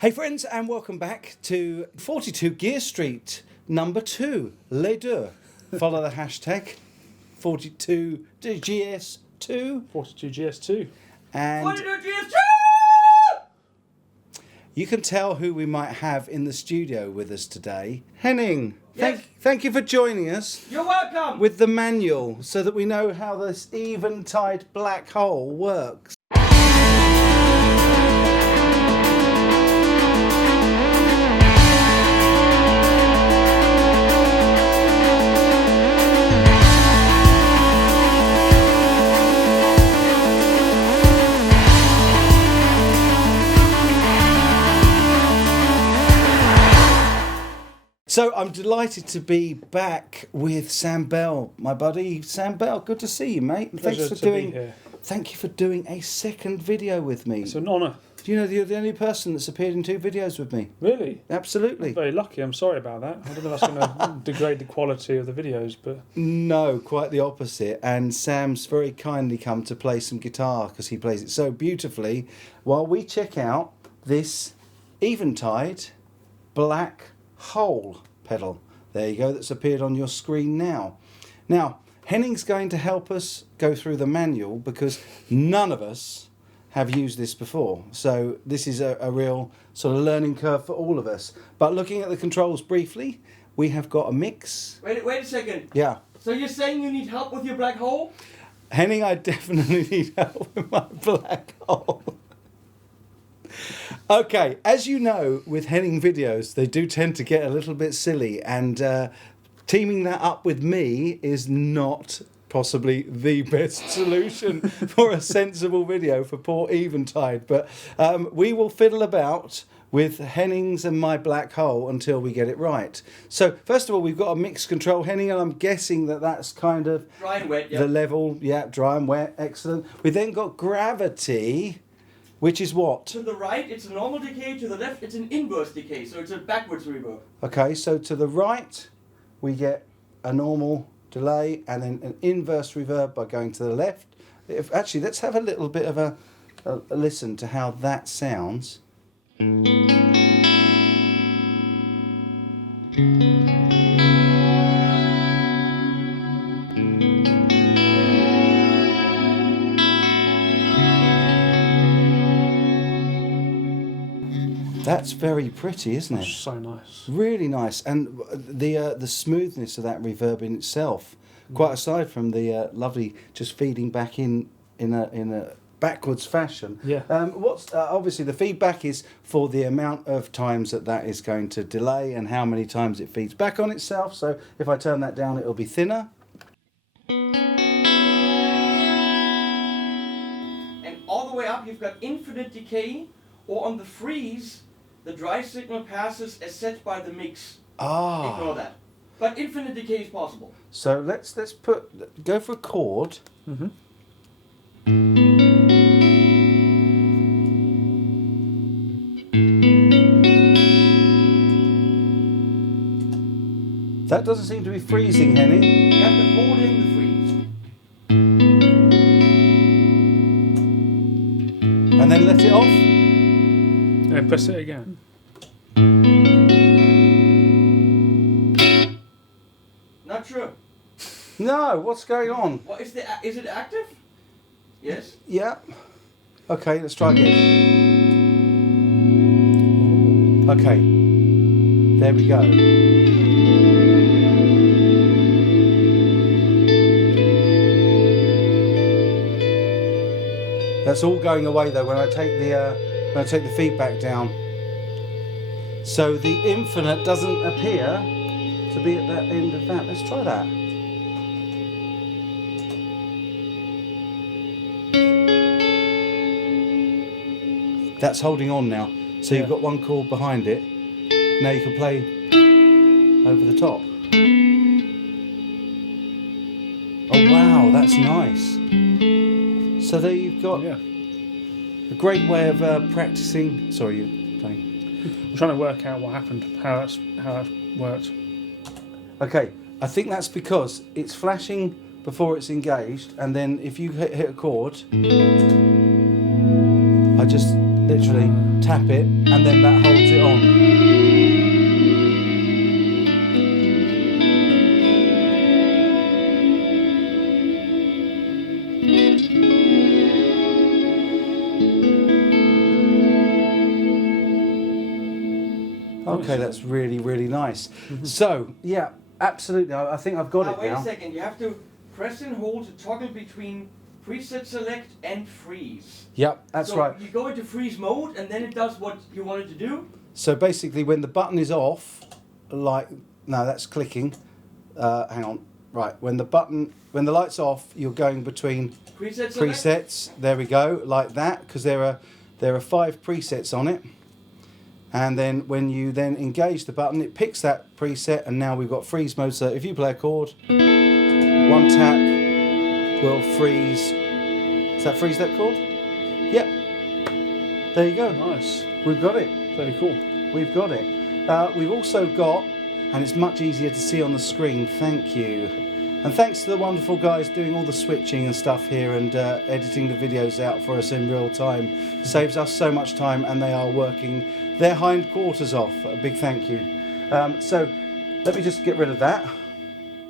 Hey friends, and welcome back to 42 Gear Street, number 2, Les Deux. Follow the hashtag 42GS2. 42GS2. And 42GS2! you can tell who we might have in the studio with us today. Henning, Yes. thank you for joining us You're welcome! with the manual so that we know how this eventide black hole works. So I'm delighted to be back with Sam Bell, my buddy. Sam Bell, good to see you, mate. Pleasure to be here. Thank you for doing a second video with me. It's an honour. Do you know you're the only person that's appeared in 2 videos with me? Really? Absolutely. I'm very lucky. I'm sorry about that. I don't know if that's going to degrade the quality of the videos, but... No, quite the opposite. And Sam's very kindly come to play some guitar because he plays it so beautifully while we check out this Eventide black hole pedal. There you go, that's appeared on your screen now. Now, Henning's going to help us go through the manual because none of us have used this before. So this is a real sort of learning curve for all of us. But looking at the controls briefly, we have got a mix. Wait a second. Yeah. So you're saying you need help with your black hole? Henning, I definitely need help with my black hole. Okay, as you know, with Henning videos, they do tend to get a little bit silly, and teaming that up with me is not possibly the best solution for a sensible video for poor Eventide. But we will fiddle about with Henning's and my black hole until we get it right. So first of all, we've got a mix control, Henning, and I'm guessing that that's kind of Dry and wet, the level. Yeah, dry and wet, excellent. We then got gravity, which is what? To the right, it's a normal decay. To the left, it's an inverse decay. So it's a backwards reverb. Okay, so to the right, we get a normal delay and then an inverse reverb by going to the left. Actually, let's have a little bit of a listen to how that sounds. That's very pretty, isn't it? So nice. Really nice, and the smoothness of that reverb in itself, quite aside from the lovely just feeding back in a backwards fashion. Yeah. What's obviously the feedback is for the amount of times that is going to delay and how many times it feeds back on itself. So if I turn that down, it'll be thinner. And all the way up, you've got infinite decay, or on the freeze, the dry signal passes as set by the mix. Ah. Ignore that. But infinite decay is possible. So let's go for a chord. Mm-hmm. That doesn't seem to be freezing, Henning. You have to hold in the freeze. And then let it off. And press it again. Not true. No, what's going on? What is it active? Yes. Yeah. Okay, let's try again. Okay. There we go. That's all going away though when I take the feedback down. So the infinite doesn't appear to be at that end of that. Let's try that. That's holding on now. So you've got one chord behind it. Now you can play over the top. Oh wow, that's nice. So there you've got a great way of practicing. Sorry, you're playing. I'm trying to work out what happened, how that worked. Okay, I think that's because it's flashing before it's engaged, and then if you hit a chord, I just literally tap it, and then that holds it on. Okay, that's really, really nice. So, yeah, absolutely. I think I've got Now, it wait now. a second. You have to press and hold to toggle between preset select and freeze. Yep, that's so right. You go into freeze mode, and then it does what you want it to do. So basically, when the button is off, like, no, that's clicking. Hang on. Right, when the light's off, you're going between Preset select. presets. There we go, like that, because there are 5 presets on it. And then when you then engage the button, it picks that preset, and now we've got freeze mode. So if you play a chord, one tap will freeze. Does that freeze that chord? Yep. There you go. Nice. We've got it. Very cool. We've got it. We've also got, and it's much easier to see on the screen, thank you. And thanks to the wonderful guys doing all the switching and stuff here and editing the videos out for us in real time. Saves us so much time, and they are working their hindquarters off. A big thank you. So let me just get rid of that.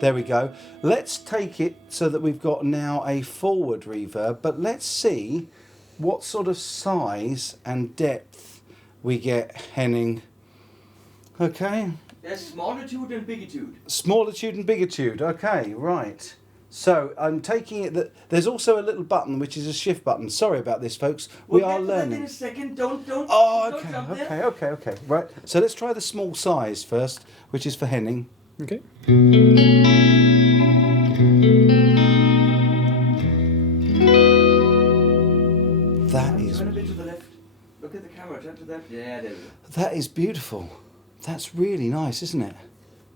There we go. Let's take it so that we've got now a forward reverb, but let's see what sort of size and depth we get, Henning. Okay. There's smallitude and bigitude. Smallitude and bigitude. Okay, right. So I'm taking it that there's also a little button which is a shift button. Sorry about this, folks. We We'll are get to that learning. in a second. Don't. Oh, don't okay, jump there. okay. Right. So let's try the small size first, which is for Henning. Okay. That is Turn a bit to the left. Look at the camera. Turn to that. Yeah, there we go. that is beautiful. That's really nice, isn't it?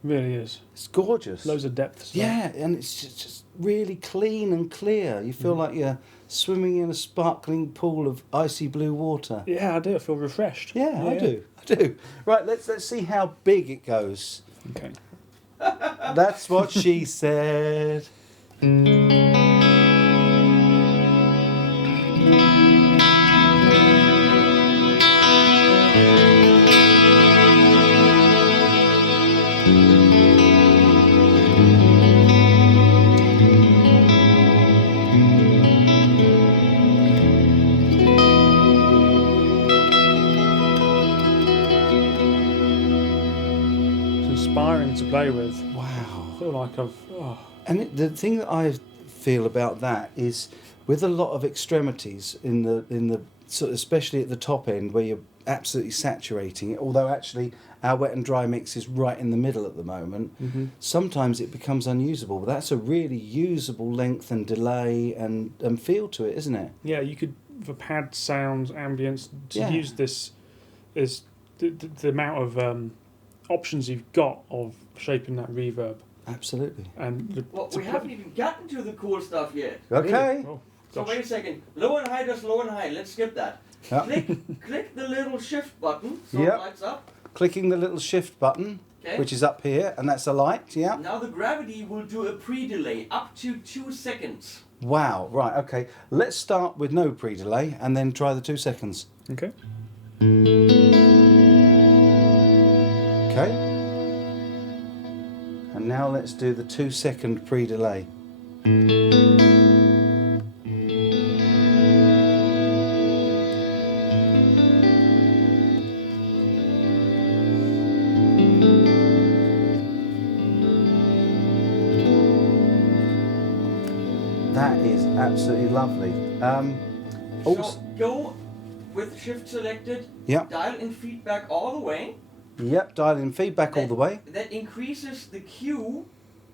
Really is. It's gorgeous. Loads of depth. as well. Yeah, and it's just really clean and clear. You feel like you're swimming in a sparkling pool of icy blue water. Yeah, I do. I feel refreshed. Yeah, I do. Right, let's see how big it goes. Okay. That's what she said. It's inspiring to play with. Wow. I feel like I've. Oh, And the thing that I feel about that is, with a lot of extremities in the sort of, especially at the top end where you're absolutely saturating it. Although actually our wet and dry mix is right in the middle at the moment. Sometimes it becomes unusable. But that's a really usable length and delay and feel to it, isn't it? yeah, you could for pad sounds, ambience to Yeah. use this is the amount of options you've got of shaping that reverb Absolutely. and Well, we haven't even gotten to the cool stuff yet. Okay. Oh, So gosh. wait a second. Low and high does low and high. Let's skip that. Yeah. Click the little shift button so Yep. it lights up. Clicking the little shift button, Okay. which is up here, and that's a light. Yeah. Now the gravity will do a pre-delay up to 2 seconds. Wow. Right. Okay. Let's start with no pre-delay and then try the 2 seconds. Okay. Okay. And now let's do the 2 second pre-delay. That is absolutely lovely. Also, So go with shift selected. Yep. Dial in feedback all the way. Yep, dial in feedback all the way. That increases the Q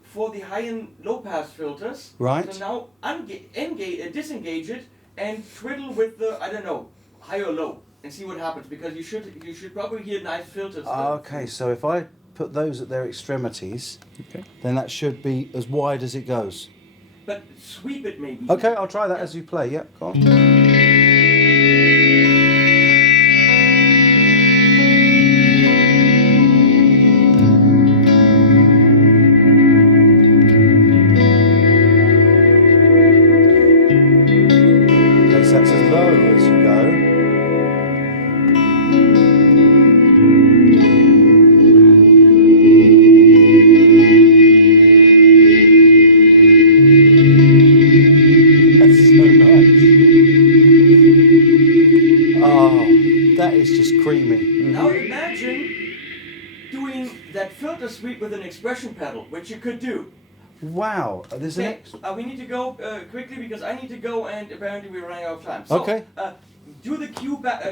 for the high and low pass filters. Right. So now disengage it and twiddle with the high or low and see what happens, because you should probably hear nice filters. Okay, so if I put those at their extremities, Okay. then that should be as wide as it goes. But sweep it maybe. Okay, I'll try that as you play. Yep, go on. Okay, so that's as low as you go. just creamy. Now imagine doing that filter sweep with an expression pedal, which you could do. Wow, there's an Okay, X. we need to go quickly because I need to go and apparently we're running out of time. So, Okay. Do the cue back,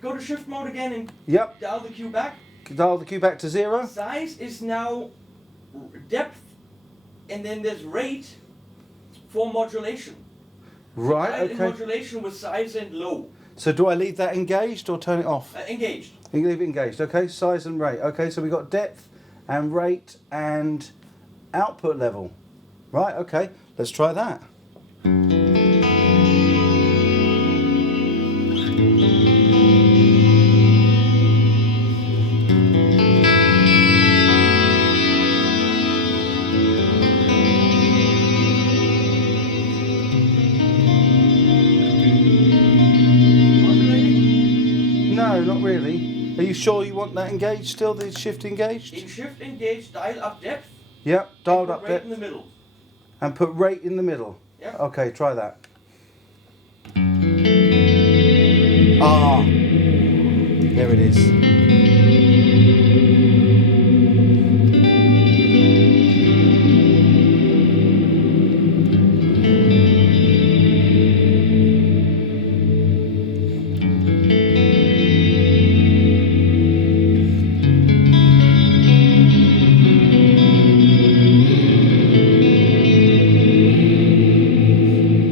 go to shift mode again and Yep, dial the cue back. dial the cue back to 0. Size is now depth, and then there's rate for modulation. Right, Dial in okay. modulation with size and low. So do I leave that engaged or turn it off? Engaged. You leave it engaged, okay, size and rate. Okay, so we've got depth and rate and output level. Right, okay, let's try that. Modulating. No, not really. Are you sure you want that engaged still, the shift engaged? In shift engaged, dial up depth. Yep, dialed and up put rate depth in the middle. and put rate in the middle. Yep. Okay, try that. Ah, there it is.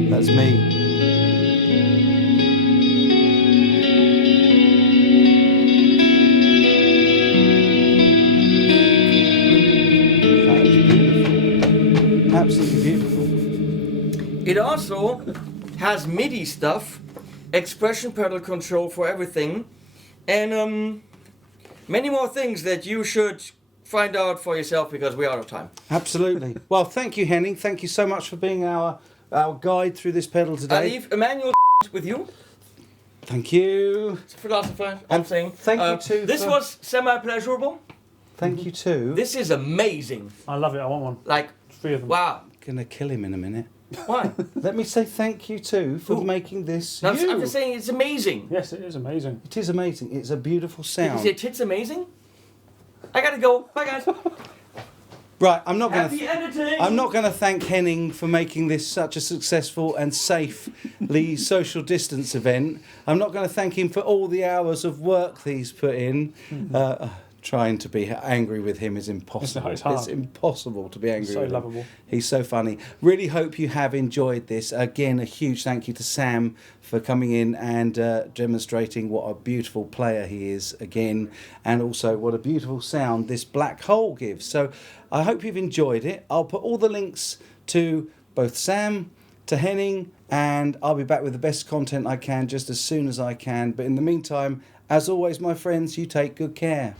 That's me. That is beautiful. Absolutely beautiful. It also has MIDI stuff, expression pedal control for everything, and many more things that you should find out for yourself because we're out of time. Absolutely. Well, thank you, Henning. Thank you so much for being our guide through this pedal I today. leave Emmanuel with you. Thank you. It's a philosopher. And I'm saying. thank you too This for- was semi-pleasurable. Thank you too. This is amazing. I love it. I want one. Like, 3 of them. wow. Gonna kill him in a minute. Why? Let me say thank you too for Who? making this. No, you. I'm just saying it's amazing. Yes, it is amazing. It is amazing. It's a beautiful Did you sound. say tits amazing? I gotta go. Bye, guys. Right, I'm not gonna. Happy editing. I'm not going to thank Henning for making this such a successful and safely social distance event. I'm not going to thank him for all the hours of work that he's put in. Trying to be angry with him is impossible. It's hard. It's impossible to be angry So with him. lovable. He's so funny. Really hope you have enjoyed this. Again, a huge thank you to Sam for coming in and demonstrating what a beautiful player he is again, and also what a beautiful sound this black hole gives. So I hope you've enjoyed it. I'll put all the links to both Sam, to Henning, and I'll be back with the best content I can just as soon as I can. But in the meantime, as always, my friends, you take good care.